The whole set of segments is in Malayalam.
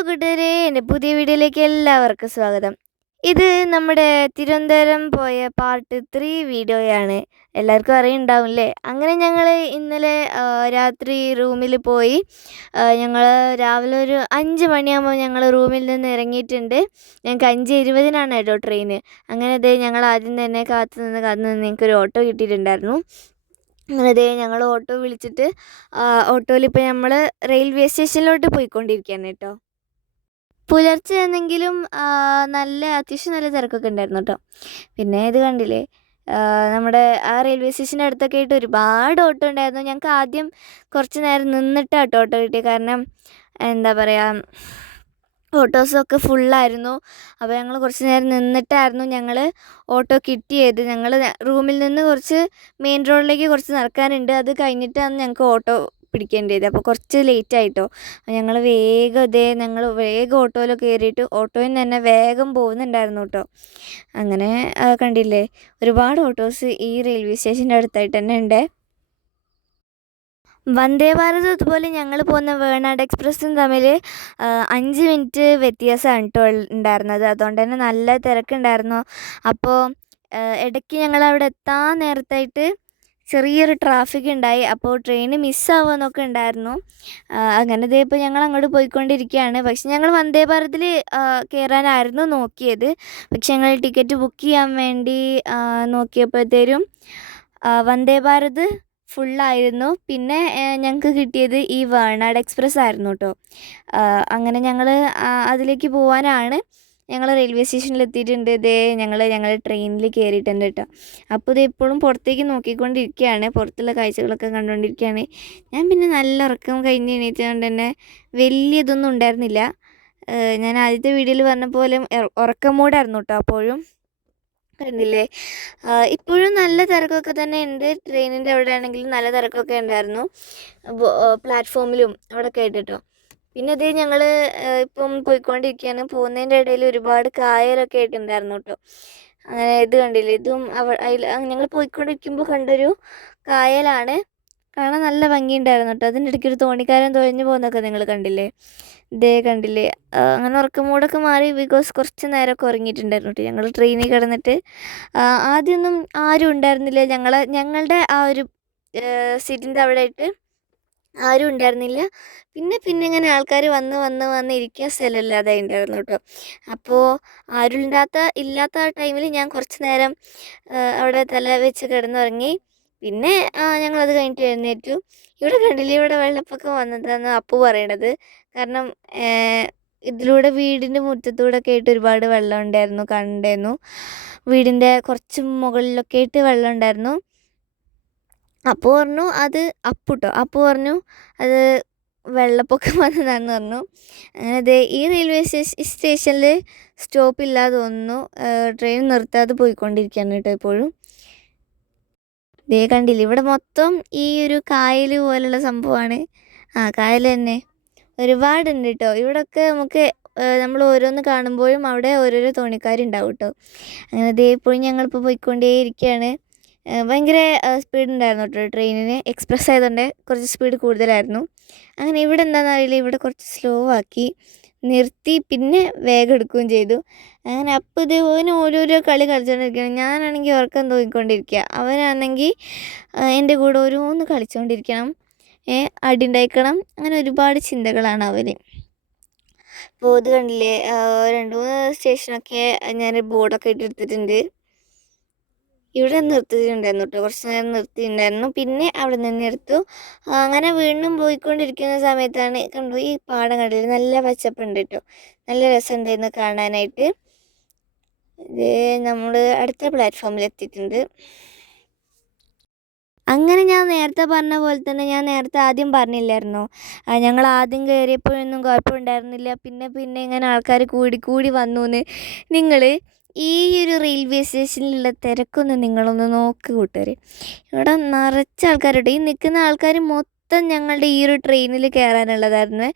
കൂട്ടുകാരെ, എൻ്റെ പുതിയ വീഡിയോയിലേക്ക് എല്ലാവർക്കും സ്വാഗതം. ഇത് നമ്മുടെ തിരുവനന്തപുരം പോയ പാർട്ട് 3 വീഡിയോയാണ്. എല്ലാവർക്കും അറിയുണ്ടാവില്ലേ? അങ്ങനെ ഞങ്ങൾ ഇന്നലെ രാത്രി റൂമിൽ പോയി. ഞങ്ങൾ രാവിലെ ഒരു 5 മണിയാകുമ്പോൾ ഞങ്ങൾ റൂമിൽ നിന്ന് ഇറങ്ങിയിട്ടുണ്ട്. ഞങ്ങൾക്ക് 5:20-നാണ് കേട്ടോ ട്രെയിന്. അങ്ങനെ ഞങ്ങൾ ആദ്യം തന്നെ കാത്തു നിന്ന് ഞങ്ങൾക്കൊരു ഓട്ടോ കിട്ടിയിട്ടുണ്ടായിരുന്നു. അങ്ങനെ ഞങ്ങൾ ഓട്ടോ വിളിച്ചിട്ട് ഓട്ടോയിൽ ഇപ്പോൾ നമ്മൾ റെയിൽവേ സ്റ്റേഷനിലോട്ട് പോയിക്കൊണ്ടിരിക്കുകയാണ് കേട്ടോ. പുലർച്ചെ ആണെങ്കിലും അത്യാവശ്യം നല്ല തിരക്കൊക്കെ ഉണ്ടായിരുന്നു കേട്ടോ. പിന്നെ ഇത് കണ്ടില്ലേ, നമ്മുടെ ആ റെയിൽവേ സ്റ്റേഷൻ്റെ അടുത്തൊക്കെ ആയിട്ട് ഒരുപാട് ഓട്ടോ ഉണ്ടായിരുന്നു. ഞങ്ങൾക്ക് ആദ്യം കുറച്ച് നേരം നിന്നിട്ടാണ് ഓട്ടോ കിട്ടിയത്. കാരണം എന്താ പറയുക, ഓട്ടോസൊക്കെ ഫുള്ളായിരുന്നു. അപ്പോൾ ഞങ്ങൾ കുറച്ച് നേരം നിന്നിട്ടായിരുന്നു ഞങ്ങൾ ഓട്ടോ കിട്ടിയത്. ഞങ്ങൾ റൂമിൽ നിന്ന് കുറച്ച് മെയിൻ റോഡിലേക്ക് കുറച്ച് നടക്കാനുണ്ട്. അത് കഴിഞ്ഞിട്ടാണ് ഞങ്ങൾക്ക് ഓട്ടോ പിടിക്കേണ്ടത്. അപ്പോൾ കുറച്ച് ലേറ്റായിട്ടോ. ഞങ്ങൾ വേഗം ഓട്ടോയിൽ കയറിയിട്ട് ഓട്ടോയിൽ തന്നെ വേഗം പോകുന്നുണ്ടായിരുന്നു കേട്ടോ. അങ്ങനെ കണ്ടില്ലേ, ഒരുപാട് ഓട്ടോസ് ഈ റെയിൽവേ സ്റ്റേഷൻ്റെ അടുത്തായിട്ട് തന്നെ ഉണ്ട്. വന്ദേ ഭാരത് അതുപോലെ ഞങ്ങൾ പോകുന്ന വേണാട് എക്സ്പ്രസ്സും തമ്മിൽ 5 മിനിറ്റ് വ്യത്യാസമാണ് കേട്ടോ ഉണ്ടായിരുന്നത്. അതുകൊണ്ട് തന്നെ നല്ല തിരക്കുണ്ടായിരുന്നു. അപ്പോൾ ഇടയ്ക്ക് ഞങ്ങളവിടെ എത്താൻ നേരത്തായിട്ട് ചെറിയൊരു ട്രാഫിക് ഉണ്ടായി. അപ്പോൾ ട്രെയിൻ മിസ്സാവുമെന്നൊക്കെ ഉണ്ടായിരുന്നു. അങ്ങനെ ഇപ്പോൾ ഞങ്ങൾ അങ്ങോട്ട് പോയിക്കൊണ്ടിരിക്കുകയാണ്. പക്ഷെ ഞങ്ങൾ വന്ദേ ഭാരതിൽ കയറാനായിരുന്നു നോക്കിയത്. പക്ഷെ ഞങ്ങൾ ടിക്കറ്റ് ബുക്ക് ചെയ്യാൻ വേണ്ടി നോക്കിയപ്പോഴത്തേക്കും വന്ദേ ഭാരത് ഫുള്ളായിരുന്നു. പിന്നെ ഞങ്ങൾക്ക് കിട്ടിയത് ഈ വേണാട് എക്സ്പ്രസ് ആയിരുന്നു കേട്ടോ. അങ്ങനെ ഞങ്ങൾ അതിലേക്ക് പോകാനാണ്. ഞങ്ങൾ റെയിൽവേ സ്റ്റേഷനിൽ എത്തിയിട്ടുണ്ട്. ഞങ്ങൾ ട്രെയിനിൽ കയറിയിട്ടുണ്ട് കേട്ടോ. അപ്പോൾ ഇപ്പോഴും പുറത്തേക്ക് നോക്കിക്കൊണ്ടിരിക്കുകയാണ്, പുറത്തുള്ള കാഴ്ചകളൊക്കെ കണ്ടുകൊണ്ടിരിക്കുകയാണ്. ഞാൻ പിന്നെ നല്ല ഉറക്കം കഴിഞ്ഞ് എണീറ്റതുകൊണ്ട് തന്നെ വലിയതൊന്നും ഉണ്ടായിരുന്നില്ല. ഞാൻ ആദ്യത്തെ വീഡിയോയിൽ പറഞ്ഞ പോലെ ഉറക്കം മൂടായിരുന്നു കേട്ടോ. അപ്പോഴും കണ്ടില്ലേ, ഇപ്പോഴും നല്ല തിരക്കൊക്കെ തന്നെ ഉണ്ട്. ട്രെയിനിൻ്റെ അവിടെ ആണെങ്കിലും നല്ല തിരക്കൊക്കെ ഉണ്ടായിരുന്നു, പ്ലാറ്റ്ഫോമിലും അവിടെയൊക്കെ ആയിട്ട് കേട്ടോ. പിന്നെ ഞങ്ങൾ ഇപ്പം പോയിക്കൊണ്ടിരിക്കുകയാണ്. പോകുന്നതിൻ്റെ ഇടയിൽ ഒരുപാട് കായലൊക്കെ ആയിട്ടുണ്ടായിരുന്നു കേട്ടോ. അങ്ങനെ ഇത് കണ്ടില്ലേ, ഇതും അതിൽ ഞങ്ങൾ പോയിക്കൊണ്ടിരിക്കുമ്പോൾ കണ്ടൊരു കായലാണ്. കാണാൻ നല്ല ഭംഗിയുണ്ടായിരുന്നു കേട്ടോ. അതിൻ്റെ ഇടയ്ക്ക് ഒരു തോണിക്കാരൻ തുഴഞ്ഞു പോകുന്നതൊക്കെ നിങ്ങൾ കണ്ടില്ലേ, കണ്ടില്ലേ. അങ്ങനെ ഉറക്കമൂടൊക്കെ മാറി ബിക്കോസ് കുറച്ച് നേരമൊക്കെ ഉറങ്ങിയിട്ടുണ്ടായിരുന്നു കേട്ടോ. ഞങ്ങൾ ട്രെയിനിൽ കിടന്നിട്ട് ആദ്യമൊന്നും ആരും ഉണ്ടായിരുന്നില്ല. ഞങ്ങളുടെ ആ ഒരു സീറ്റിൻ്റെ അവിടെ ആയിട്ട് ആരും ഉണ്ടായിരുന്നില്ല. പിന്നെ ഇങ്ങനെ ആൾക്കാർ വന്ന് ഇരിക്കാൻ സ്ഥലമില്ലാതെ ഉണ്ടായിരുന്നു കേട്ടോ. അപ്പോൾ ആരും ഇല്ലാത്ത ടൈമിൽ ഞാൻ കുറച്ച് നേരം അവിടെ തല വെച്ച് കിടന്നുറങ്ങി. പിന്നെ ഞങ്ങളത് കഴിഞ്ഞിട്ട് എഴുന്നേറ്റു. ഇവിടെ കണ്ടില്ലേ, ഇവിടെ വെള്ളപ്പൊക്കം വന്നതാണ് അപ്പു പറയണത്. കാരണം ഇതിലൂടെ വീടിൻ്റെ മുറ്റത്തൂടെ ഒക്കെ ആയിട്ട് ഒരുപാട് വെള്ളം ഉണ്ടായിരുന്നു, കണ്ടായിരുന്നു. വീടിൻ്റെ കുറച്ച് മുകളിലൊക്കെ ആയിട്ട് വെള്ളം ഉണ്ടായിരുന്നു. അപ്പോൾ പറഞ്ഞു അത് അപ്പോൾ പറഞ്ഞു അത് വെള്ളപ്പൊക്കം വന്നതാണെന്ന് പറഞ്ഞു. അങ്ങനെ ഈ റെയിൽവേ സ്റ്റേഷനിൽ സ്റ്റോപ്പില്ലാതെ തോന്നുന്നു. ട്രെയിൻ നിർത്താതെ പോയിക്കൊണ്ടിരിക്കുകയാണ് കേട്ടോ ഇപ്പോഴും. കണ്ടില്ലേ, ഇവിടെ മൊത്തം ഈ ഒരു കായൽ പോലുള്ള സംഭവമാണ്. കായൽ തന്നെ ഒരുപാടുണ്ട് കേട്ടോ. ഇവിടെയൊക്കെ നമുക്ക് നമ്മൾ ഓരോന്ന് കാണുമ്പോഴും അവിടെ ഓരോരോ തോണിക്കാരുണ്ടാവും കേട്ടോ. അങ്ങനെ ഇപ്പോഴും ഞങ്ങളിപ്പോൾ പോയിക്കൊണ്ടേയിരിക്കുകയാണ്. ഭയങ്കര സ്പീഡ് ഉണ്ടായിരുന്നു കേട്ടോ ട്രെയിനിന്. എക്സ്പ്രസ് ആയതുകൊണ്ട് കുറച്ച് സ്പീഡ് കൂടുതലായിരുന്നു. അങ്ങനെ ഇവിടെ എന്താണെന്ന് അറിയില്ല, ഇവിടെ കുറച്ച് സ്ലോ ആക്കി നിർത്തി, പിന്നെ വേഗം എടുക്കുകയും ചെയ്തു. അങ്ങനെ അപ്പോൾ ഓന് ഓരോരോ കളി കളിച്ചുകൊണ്ടിരിക്കുകയാണ്. ഞാനാണെങ്കിൽ ഉറക്കം തോന്നിക്കൊണ്ടിരിക്കുക, അവനാണെങ്കിൽ എൻ്റെ കൂടെ ഓരോന്ന് കളിച്ചുകൊണ്ടിരിക്കണം, അടി ഉണ്ടായിക്കണം. അങ്ങനെ ഒരുപാട് ചിന്തകളാണ് അവന്. അപ്പോൾ ഇത് കണ്ടില്ലേ, 2-3 സ്റ്റേഷനൊക്കെ ഞാൻ ബോർഡൊക്കെ ഇട്ടെടുത്തിട്ടുണ്ട്. ഇവിടെ നിർത്തിയിട്ടുണ്ടായിരുന്നു കേട്ടോ, കുറച്ച് നേരം നിർത്തിയിട്ടുണ്ടായിരുന്നു. പിന്നെ അവിടെ നിന്ന് എടുത്തു. അങ്ങനെ വീണ്ടും പോയിക്കൊണ്ടിരിക്കുന്ന സമയത്താണ് കണ്ടു ഈ പാടം കണ്ടില്ല, നല്ല പച്ചപ്പുണ്ട് കേട്ടോ. നല്ല രസമുണ്ടായിരുന്നു കാണാനായിട്ട്. നമ്മൾ അടുത്ത പ്ലാറ്റ്ഫോമിൽ എത്തിയിട്ടുണ്ട്. അങ്ങനെ ഞാൻ നേരത്തെ പറഞ്ഞ പോലെ തന്നെ, ഞാൻ നേരത്തെ ആദ്യം പറഞ്ഞില്ലായിരുന്നോ, ഞങ്ങൾ ആദ്യം കയറിയപ്പോഴൊന്നും കുഴപ്പമുണ്ടായിരുന്നില്ല. പിന്നെ ഇങ്ങനെ ആൾക്കാർ കൂടി വന്നു എന്ന്. നിങ്ങൾ ഈ ഒരു റെയിൽവേ സ്റ്റേഷനിലുള്ള തിരക്കൊന്ന് നിങ്ങളൊന്ന് നോക്ക് കൂട്ടുകാർ. ഇവിടെ നിറച്ച ആൾക്കാരുണ്ട്. ഈ നിൽക്കുന്ന ആൾക്കാർ മൊത്തം ഞങ്ങളുടെ ഈ ഒരു ട്രെയിനിൽ കയറാനുള്ളതായിരുന്നു.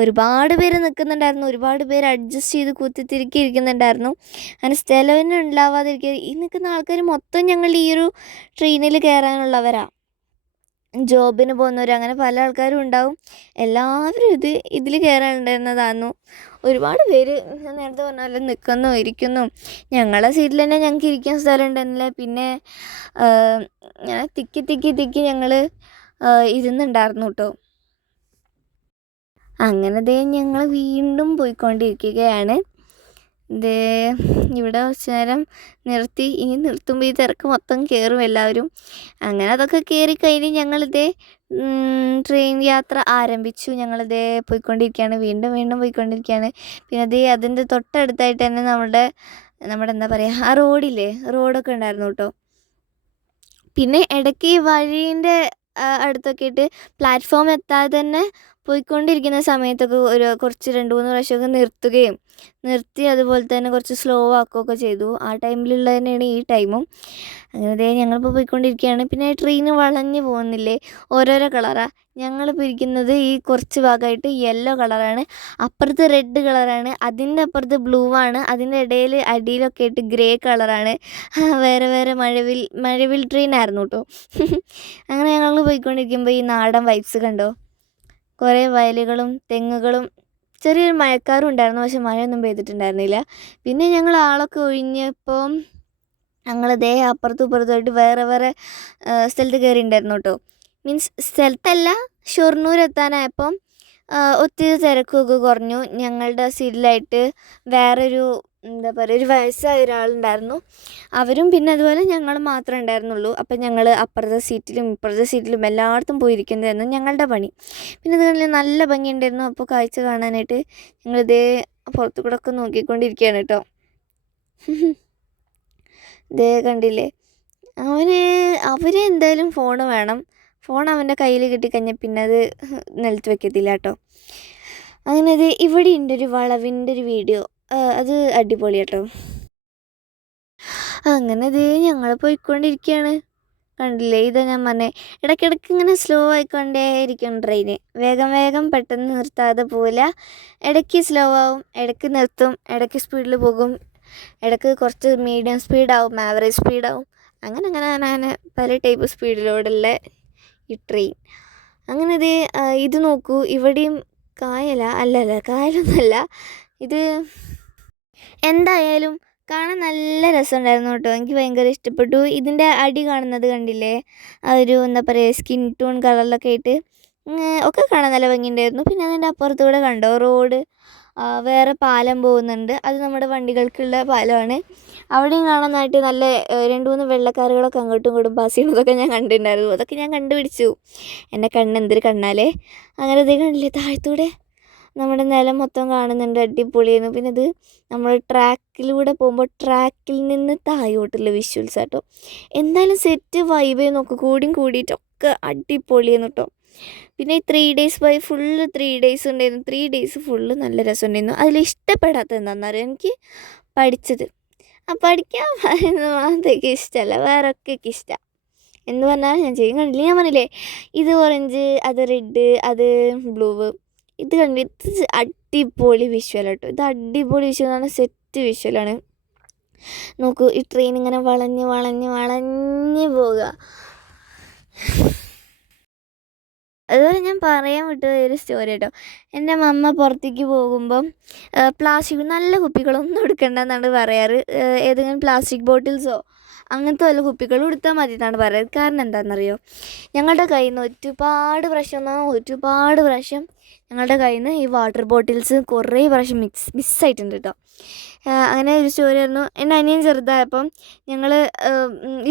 ഒരുപാട് പേര് നിൽക്കുന്നുണ്ടായിരുന്നു, ഒരുപാട് പേര് അഡ്ജസ്റ്റ് ചെയ്ത് കുത്തിത്തിരുക്കി ഇരിക്കുന്നുണ്ടായിരുന്നു. അങ്ങനെ സ്ഥലം ഉണ്ടാവാതിരിക്കുക. ഈ നിൽക്കുന്ന ആൾക്കാർ മൊത്തം ഞങ്ങളുടെ ഈ ഒരു ട്രെയിനിൽ കയറാനുള്ളവരാണ്. ജോബിന് പോകുന്നവർ അങ്ങനെ പല ആൾക്കാരും ഉണ്ടാവും. എല്ലാവരും ഇതിൽ കയറാനുണ്ടായിരുന്നതായിരുന്നു. ഒരുപാട് പേര് ഞാൻ നേരത്തെ പറഞ്ഞ പോലെ നിൽക്കുന്നു ഇരിക്കുന്നു. ഞങ്ങളെ സീറ്റിൽ തന്നെ ഞങ്ങൾക്ക് ഇരിക്കാൻ സ്ഥലം ഉണ്ടായിരുന്നില്ല. പിന്നെ ഇങ്ങനെ തിക്കി തിക്കി തിക്കി ഞങ്ങൾ ഇരുന്നുണ്ടായിരുന്നു കേട്ടോ. അങ്ങനെ ഞങ്ങൾ വീണ്ടും പോയിക്കൊണ്ടിരിക്കുകയാണ്. ഇവിടെ കുറച്ച് നേരം നിർത്തി. ഇനി നിർത്തുമ്പോൾ ഈ തിരക്ക് മൊത്തം കയറും എല്ലാവരും. അങ്ങനെ അതൊക്കെ കയറിക്കഴിഞ്ഞ് ട്രെയിൻ യാത്ര ആരംഭിച്ചു. പോയിക്കൊണ്ടിരിക്കുകയാണ്, വീണ്ടും വീണ്ടും പോയിക്കൊണ്ടിരിക്കുകയാണ്. പിന്നെ അതിൻ്റെ തൊട്ടടുത്തായിട്ട് തന്നെ നമ്മുടെ എന്താ പറയുക, ആ റോഡൊക്കെ ഉണ്ടായിരുന്നു കേട്ടോ. പിന്നെ ഇടയ്ക്ക് ഈ വഴീൻ്റെ അടുത്തൊക്കെ ആയിട്ട് പ്ലാറ്റ്ഫോം എത്താതെ തന്നെ പോയിക്കൊണ്ടിരിക്കുന്ന സമയത്തൊക്കെ കുറച്ച് 2-3 പ്രാവശ്യമൊക്കെ നിർത്തി അതുപോലെ തന്നെ കുറച്ച് സ്ലോ ആക്കുകയൊക്കെ ചെയ്തു. ആ ടൈമിലുള്ള തന്നെയാണ് ഈ ടൈമും. അങ്ങനെ ഞങ്ങളിപ്പോൾ പോയിക്കൊണ്ടിരിക്കുകയാണ്. പിന്നെ ട്രെയിൻ വളഞ്ഞ് പോകുന്നില്ലേ, ഓരോരോ കളറാണ്. ഞങ്ങളിപ്പോൾ ഇരിക്കുന്നത് ഈ കുറച്ച് ഭാഗമായിട്ട് യെല്ലോ കളറാണ്, അപ്പുറത്ത് റെഡ് കളറാണ്, അതിൻ്റെ അപ്പുറത്ത് ബ്ലൂ ആണ്, അതിൻ്റെ ഇടയിൽ അടിയിലൊക്കെ ആയിട്ട് ഗ്രേ കളറാണ്. വേറെ വേറെ മഴവിൽ ട്രെയിൻ ആയിരുന്നു കേട്ടോ. അങ്ങനെ ഞങ്ങൾ പോയിക്കൊണ്ടിരിക്കുമ്പോൾ ഈ നാടൻ വൈബ്സ് കണ്ടോ, കുറേ വയലുകളും തെങ്ങുകളും, ചെറിയൊരു മഴക്കാറും ഉണ്ടായിരുന്നു. പക്ഷെ മഴയൊന്നും പെയ്തിട്ടുണ്ടായിരുന്നില്ല. പിന്നെ ഞങ്ങൾ ആളൊക്കെ ഒഴിഞ്ഞപ്പോൾ ഞങ്ങൾ അപ്പുറത്തും ഇപ്പുറത്തുമായിട്ട് വേറെ വേറെ സ്ഥലത്ത് കയറിയിട്ടുണ്ടായിരുന്നു കേട്ടോ. മീൻസ് സ്ഥലത്തല്ല, ഷൊർണൂർ എത്താനായപ്പം ഒത്തിരി തിരക്കൊക്കെ കുറഞ്ഞു. ഞങ്ങളുടെ സീറ്റിലായിട്ട് വേറൊരു എന്താ പറയുക, ഒരു വയസ്സായ ഒരാളുണ്ടായിരുന്നു. അവരും പിന്നെ അതുപോലെ ഞങ്ങൾ മാത്രമേ ഉണ്ടായിരുന്നുള്ളൂ. അപ്പം ഞങ്ങൾ അപ്പുറത്തെ സീറ്റിലും ഇപ്പുറത്തെ സീറ്റിലും എല്ലായിടത്തും പോയിരിക്കുന്നതായിരുന്നു ഞങ്ങളുടെ പണി. പിന്നെ അതുകൊണ്ട് നല്ല ഭംഗിയുണ്ടായിരുന്നു. അപ്പോൾ കാഴ്ച കാണാനായിട്ട് ഞങ്ങൾ പുറത്തു കൂടെ ഒക്കെ നോക്കിക്കൊണ്ടിരിക്കുകയാണ് കേട്ടോ. കണ്ടില്ലേ, അവന് എന്തായാലും ഫോണ് വേണം. ഫോൺ അവൻ്റെ കയ്യിൽ കിട്ടിക്കഴിഞ്ഞാൽ പിന്നെ അത് നിലത്ത് വെക്കത്തില്ല കേട്ടോ. അങ്ങനെ ഇവിടെ ഉണ്ട് ഒരു വളവിൻ്റെ ഒരു വീഡിയോ, അത് അടിപൊളി കേട്ടോ. അങ്ങനെ ഞങ്ങൾ പോയിക്കൊണ്ടിരിക്കുകയാണ്. കണ്ടില്ലേ, ഇതാ ഞാൻ പറഞ്ഞേ, ഇടയ്ക്കിടയ്ക്ക് ഇങ്ങനെ സ്ലോ ആയിക്കൊണ്ടേയിരിക്കും ട്രെയിന്. വേഗം പെട്ടെന്ന് നിർത്താതെ പോവില്ല. ഇടയ്ക്ക് സ്ലോ ആവും, ഇടയ്ക്ക് നിർത്തും, ഇടയ്ക്ക് സ്പീഡിൽ പോകും, ഇടയ്ക്ക് കുറച്ച് മീഡിയം സ്പീഡാവും, ആവറേജ് സ്പീഡാവും. അങ്ങനെ പല ടൈപ്പ് സ്പീഡിലോടുള്ള ഈ ട്രെയിൻ. അങ്ങനെ ഇത് നോക്കൂ, ഇവിടെയും കായലൊന്നുമല്ല ഇത്. എന്തായാലും കാണാൻ നല്ല രസമുണ്ടായിരുന്നു കേട്ടോ. എനിക്ക് ഭയങ്കര ഇഷ്ടപ്പെട്ടു. ഇതിൻ്റെ അടി കാണുന്നത് കണ്ടില്ലേ, ഒരു എന്താ പറയുക, സ്കിൻ ടോൺ കളറിലൊക്കെ ആയിട്ട് ഒക്കെ കാണാൻ നല്ല ഭംഗിയുണ്ടായിരുന്നു. പിന്നെ അതിൻ്റെ അപ്പുറത്തൂടെ കണ്ടോ റോഡ്, വേറെ പാലം പോകുന്നുണ്ട്. അത് നമ്മുടെ വണ്ടികൾക്കുള്ള പാലമാണ്. അവിടെയും കാണാനായിട്ട് നല്ല 2-3 വെള്ളക്കാറുകളൊക്കെ അങ്ങോട്ടും ഇങ്ങോട്ടും പാസ് ചെയ്യുന്നതൊക്കെ ഞാൻ കണ്ടിട്ടുണ്ടായിരുന്നു. അതൊക്കെ ഞാൻ കണ്ടുപിടിച്ചു. എൻ്റെ എന്തൊരു കണ്ണാലേ. അങ്ങനെ കണ്ടില്ലേ, താഴത്തൂടെ നമ്മുടെ നിലം മൊത്തം കാണുന്നുണ്ട്. അടിപൊളിയായിരുന്നു. പിന്നെ ഇത് നമ്മൾ ട്രാക്കിലൂടെ പോകുമ്പോൾ ട്രാക്കിൽ നിന്ന് താഴോട്ടുള്ള വിഷ്വൽസ് കേട്ടോ. എന്തായാലും സെറ്റ് വൈബ് നോക്കുക, കൂടിയിട്ടൊക്കെ അടിപൊളിയായിരുന്നു കേട്ടോ. പിന്നെ ഈ 3 days ഫുള്ള് 3 days ഉണ്ടായിരുന്നു. 3 days ഫുള്ള് നല്ല രസമുണ്ടായിരുന്നു. അതിൽ ഇഷ്ടപ്പെടാത്തത് എന്താണെന്നറിയാം, എനിക്ക് പഠിച്ചത്. പഠിക്കാൻ പറയുന്നത് മാത്രമേക്ക് ഇഷ്ടമല്ല, വേറൊക്കെ ഇഷ്ടമാണ് എന്ന് പറഞ്ഞാൽ ഞാൻ ചെയ്യും. കണ്ടില്ലേ, ഞാൻ പറഞ്ഞില്ലേ, ഇത് ഓറഞ്ച്, അത് റെഡ്, അത് ബ്ലൂ. ഇത് അടിപൊളി വിഷ്വൽ കേട്ടോ. ഇത് അടിപൊളി വിഷ്വലാണ്, സെറ്റ് വിഷ്വലാണ്. നോക്കൂ, ഈ ട്രെയിൻ ഇങ്ങനെ വളഞ്ഞ് പോവുക. അതുപോലെ ഞാൻ പറയാൻ വിട്ടത് ഒരു സ്റ്റോറി കേട്ടോ. എൻ്റെ അമ്മ പുറത്തേക്ക് പോകുമ്പം പ്ലാസ്റ്റിക് നല്ല കുപ്പികളൊന്നും എടുക്കണ്ടെന്നാണ് പറയാറ്. ഏതെങ്കിലും പ്ലാസ്റ്റിക് ബോട്ടിൽസോ അങ്ങനത്തെ വല്ല കുപ്പികളും എടുത്താൽ മതി എന്നാണ് പറയാറ്. കാരണം എന്താണെന്നറിയോ, ഞങ്ങളുടെ കയ്യിൽ നിന്ന് ഒരുപാട് പ്രാവശ്യം ഞങ്ങളുടെ കയ്യിൽ നിന്ന് ഈ വാട്ടർ ബോട്ടിൽസ് കുറേ പ്രാവശ്യം മിസ്സായിട്ടുണ്ട് കേട്ടോ. അങ്ങനെ ഒരു സ്റ്റോറി ആയിരുന്നു. എൻ്റെ അനിയൻ ചെറുതായപ്പം ഞങ്ങൾ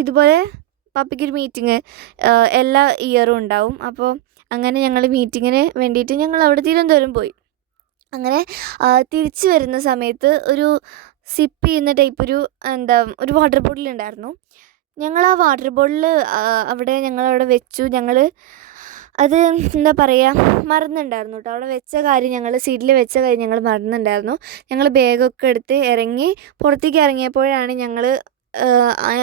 ഇതുപോലെ പപ്പയ്ക്കൊരു മീറ്റിംഗ് എല്ലാ ഇയറും ഉണ്ടാവും. അപ്പോൾ അങ്ങനെ ഞങ്ങൾ മീറ്റിങ്ങിന് വേണ്ടിയിട്ട് ഞങ്ങൾ അവിടെ തിരുവനന്തപുരം പോയി. അങ്ങനെ തിരിച്ചു വരുന്ന സമയത്ത് ഒരു സിപ്പ് ചെയ്യുന്ന ടൈപ്പ് ഒരു വാട്ടർ ബോട്ടിൽ ഉണ്ടായിരുന്നു. ഞങ്ങൾ ആ വാട്ടർ ബോട്ടിൽ ഞങ്ങളവിടെ വെച്ചു. അത് എന്താ പറയുക, മറന്നുണ്ടായിരുന്നു കേട്ടോ. അവിടെ വെച്ച കാര്യം, ഞങ്ങൾ സീറ്റിൽ വെച്ച കാര്യം ഞങ്ങൾ മറന്നുണ്ടായിരുന്നു. ഞങ്ങൾ ബാഗൊക്കെ എടുത്ത് പുറത്തേക്ക് ഇറങ്ങിയപ്പോഴാണ്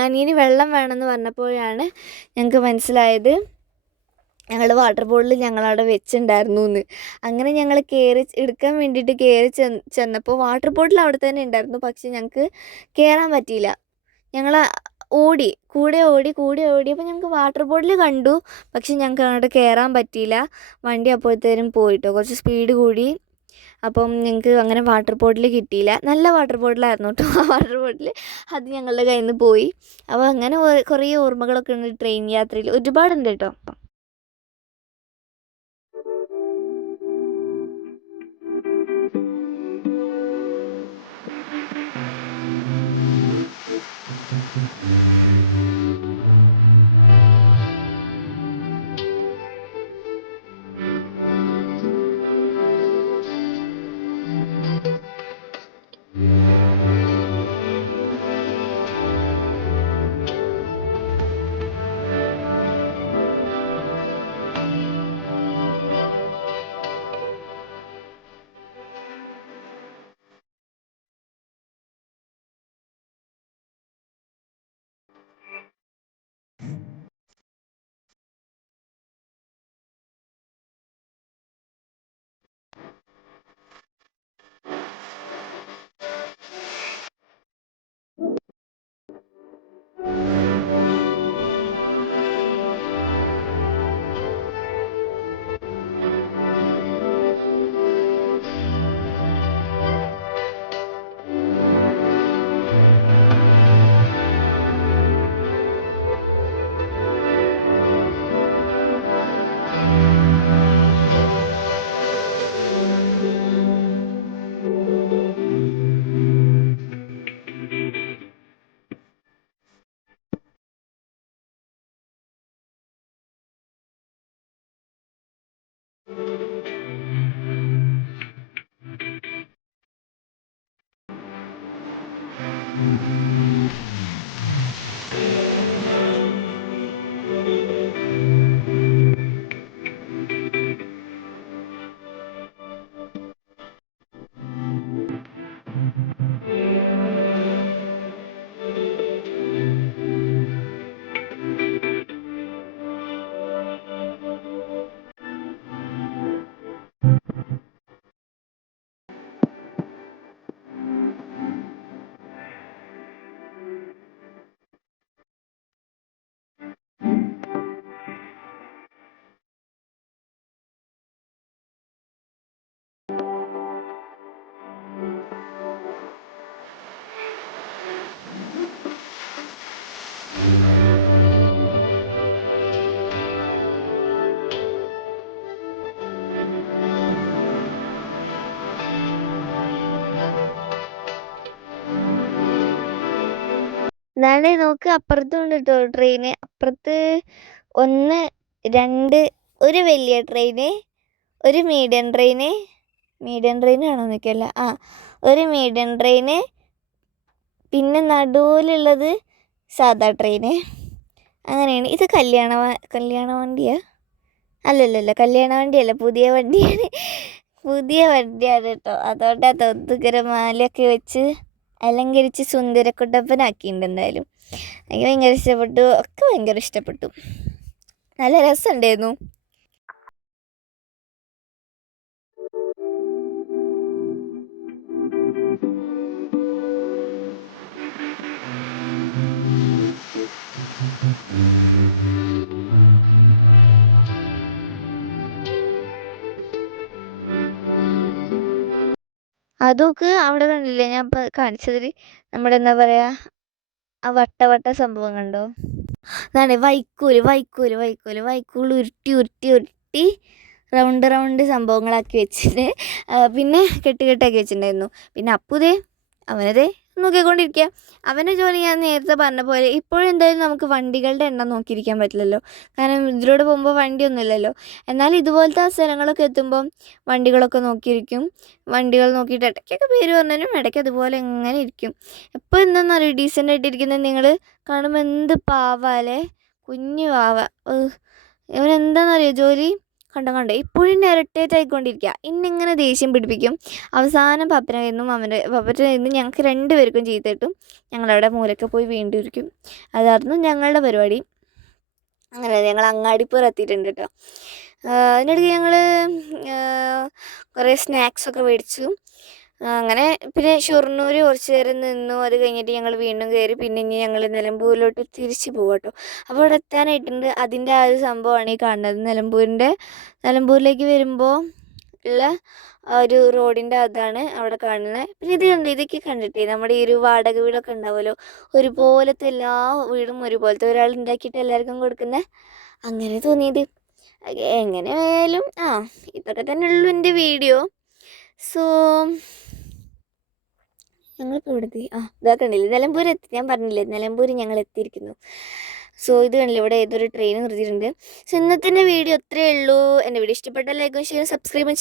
അനിയന് വെള്ളം വേണമെന്ന് പറഞ്ഞപ്പോഴാണ് ഞങ്ങൾക്ക് മനസ്സിലായത് ഞങ്ങൾ വാട്ടർ ബോട്ടിൽ ഞങ്ങളവിടെ വെച്ചിട്ടുണ്ടായിരുന്നു എന്ന്. അങ്ങനെ ഞങ്ങൾ എടുക്കാൻ വേണ്ടിയിട്ട് ചെന്നപ്പോൾ വാട്ടർ ബോട്ടിൽ അവിടെ തന്നെ ഉണ്ടായിരുന്നു. പക്ഷേ ഞങ്ങൾക്ക് കയറാൻ പറ്റിയില്ല. ഞങ്ങൾ കൂടെ ഓടിയപ്പോൾ ഞങ്ങൾക്ക് വാട്ടർ ബോട്ടിൽ കണ്ടു. പക്ഷെ ഞങ്ങൾക്ക് അങ്ങോട്ട് കയറാൻ പറ്റിയില്ല. വണ്ടി അപ്പോഴത്തേനും പോയിട്ടോ, കുറച്ച് സ്പീഡ് കൂടി. അപ്പം ഞങ്ങൾക്ക് അങ്ങനെ വാട്ടർ ബോട്ടിൽ കിട്ടിയില്ല. നല്ല വാട്ടർ ബോട്ടിലായിരുന്നു കേട്ടോ ആ വാട്ടർ ബോട്ടിൽ. അത് ഞങ്ങളുടെ കയ്യിൽ നിന്ന് പോയി. അപ്പോൾ അങ്ങനെ കുറേ ഓർമ്മകളൊക്കെ ഉണ്ട് ട്രെയിൻ യാത്രയിൽ, ഒരുപാടുണ്ട് കേട്ടോ. എന്നാലേ നോക്ക്, അപ്പുറത്തും ഉണ്ട് കേട്ടോ ട്രെയിന്. അപ്പുറത്ത് 1, 2, ഒരു വലിയ ട്രെയിന്, ഒരു മീഡിയം ട്രെയിനാണോ നിൽക്കില്ല, ഒരു മീഡിയം ട്രെയിന്, പിന്നെ നടുവിലുള്ളത് സാധാ ട്രെയിന്. അങ്ങനെയാണ്. ഇത് കല്യാണ വണ്ടിയാ? അല്ലല്ലല്ല, കല്യാണ വണ്ടിയല്ല, പുതിയ വണ്ടിയാണ് കേട്ടോ. അതുകൊണ്ടാ തൊത്തുകരമാലയൊക്കെ വെച്ച് അലങ്കരിച്ച് സുന്ദരക്കുട്ടപ്പനാക്കിയിട്ടുണ്ട്. എന്തായാലും എനിക്ക് ഭയങ്കര ഇഷ്ടപ്പെട്ടു, ഒക്കെ ഭയങ്കര ഇഷ്ടപ്പെട്ടു. നല്ല രസമുണ്ടായിരുന്നു. അതൊക്കെ അവിടെ കണ്ടില്ലേ, ഞാൻ ഇപ്പം കാണിച്ചതിൽ നമ്മുടെ എന്താ പറയുക, ആ വട്ട സംഭവം കണ്ടോ? അതാണ് വൈക്കോല് ഉരുട്ടി റൗണ്ട് സംഭവങ്ങളാക്കി വെച്ചിട്ട് പിന്നെ കെട്ടാക്കി വെച്ചിട്ടുണ്ടായിരുന്നു. പിന്നെ അപ്പുതേ അവനതേ നോക്കിക്കൊണ്ടിരിക്കുക. അവൻ്റെ ജോലി ഞാൻ നേരത്തെ പറഞ്ഞ പോലെ ഇപ്പോഴും എന്തായാലും നമുക്ക് വണ്ടികളുടെ എണ്ണം നോക്കിയിരിക്കാൻ പറ്റില്ലല്ലോ, കാരണം ഇതിലൂടെ പോകുമ്പോൾ വണ്ടിയൊന്നും ഇല്ലല്ലോ. എന്നാൽ ഇതുപോലത്തെ സ്ഥലങ്ങളൊക്കെ എത്തുമ്പം വണ്ടികളൊക്കെ നോക്കിയിരിക്കും. വണ്ടികൾ നോക്കിയിട്ട് ഇടയ്ക്കൊക്കെ പേര് പറഞ്ഞാലും ഇടയ്ക്ക് അതുപോലെ എങ്ങനെ ഇരിക്കും. എപ്പോൾ എന്താണെന്നറിയോ ഡീസൻ്റ് ആയിട്ടിരിക്കുന്നത് നിങ്ങൾ കാണുമ്പോൾ എന്ത് പാവാലേ, കുഞ്ഞു പാവ. ഇവനെന്താണെന്നറിയോ ജോലി കണ്ടോ ഇപ്പോഴും ഇറിറ്റേറ്റ് ആയിക്കൊണ്ടിരിക്കുക. ഇന്നിങ്ങനെ ദേഷ്യം പിടിപ്പിക്കും. അവസാനം പപ്പൻ്റെ നിന്ന് ഞങ്ങൾക്ക് 2 പേർക്കും ചീത്തയിട്ടും ഞങ്ങളവിടെ മൂലയ്ക്ക് പോയി വീണ്ടും ഇരിക്കും. അതായിരുന്നു ഞങ്ങളുടെ പരിപാടി. അങ്ങനെ ഞങ്ങൾ അങ്ങാടിപ്പുറം എത്തിയിട്ടുണ്ട് കേട്ടോ. അതിനിടയ്ക്ക് ഞങ്ങൾ കുറേ സ്നാക്സൊക്കെ മേടിച്ചു. അങ്ങനെ പിന്നെ ഷൊർണൂർ കുറച്ച് നേരം നിന്നു. അത് കഴിഞ്ഞിട്ട് ഞങ്ങൾ വീണ്ടും കയറി. പിന്നെ ഇനി ഞങ്ങൾ നിലമ്പൂരിലോട്ട് തിരിച്ച് പോവാം കേട്ടോ. അപ്പോൾ അവിടെ എത്താനായിട്ടുണ്ട്. അതിൻ്റെ ആ ഒരു സംഭവമാണ് ഈ കാണുന്നത്. നിലമ്പൂരിലേക്ക് വരുമ്പോൾ ഉള്ള ആ ഒരു റോഡിൻ്റെ അതാണ് അവിടെ കാണുന്നത്. പിന്നെ ഇതൊക്കെ കണ്ടിട്ടേ നമ്മുടെ ഈ ഒരു വാടക വീടൊക്കെ ഉണ്ടാവുമല്ലോ, ഒരുപോലത്തെ എല്ലാ വീടും ഒരുപോലത്തെ, ഒരാൾ ഉണ്ടാക്കിയിട്ട് എല്ലാവർക്കും കൊടുക്കുന്നത്, അങ്ങനെ തോന്നിയത്. എങ്ങനെ ആയാലും ഇതൊക്കെ തന്നെ ഉള്ളൂ എൻ്റെ വീഡിയോ. സോ ഞങ്ങളിപ്പോൾ ഇവിടെ എത്തി. ഇതാ കണ്ടില്ലേ, നിലമ്പൂർ എത്തി. ഞാൻ പറഞ്ഞില്ലേ, നിലമ്പൂർ ഞങ്ങൾ എത്തിയിരിക്കുന്നു. സോ ഇത് കണ്ടില്ലേ, ഇവിടെ ഏതൊരു ട്രെയിൻ നിർത്തിയിട്ടുണ്ട്. സോ ഇന്നത്തെ വീഡിയോ അത്രയേ ഉള്ളൂ. എൻ്റെ വീഡിയോ ഇഷ്ടപ്പെട്ടാൽ ലൈക്കും ഷെയർ സബ്സ്ക്രൈബ്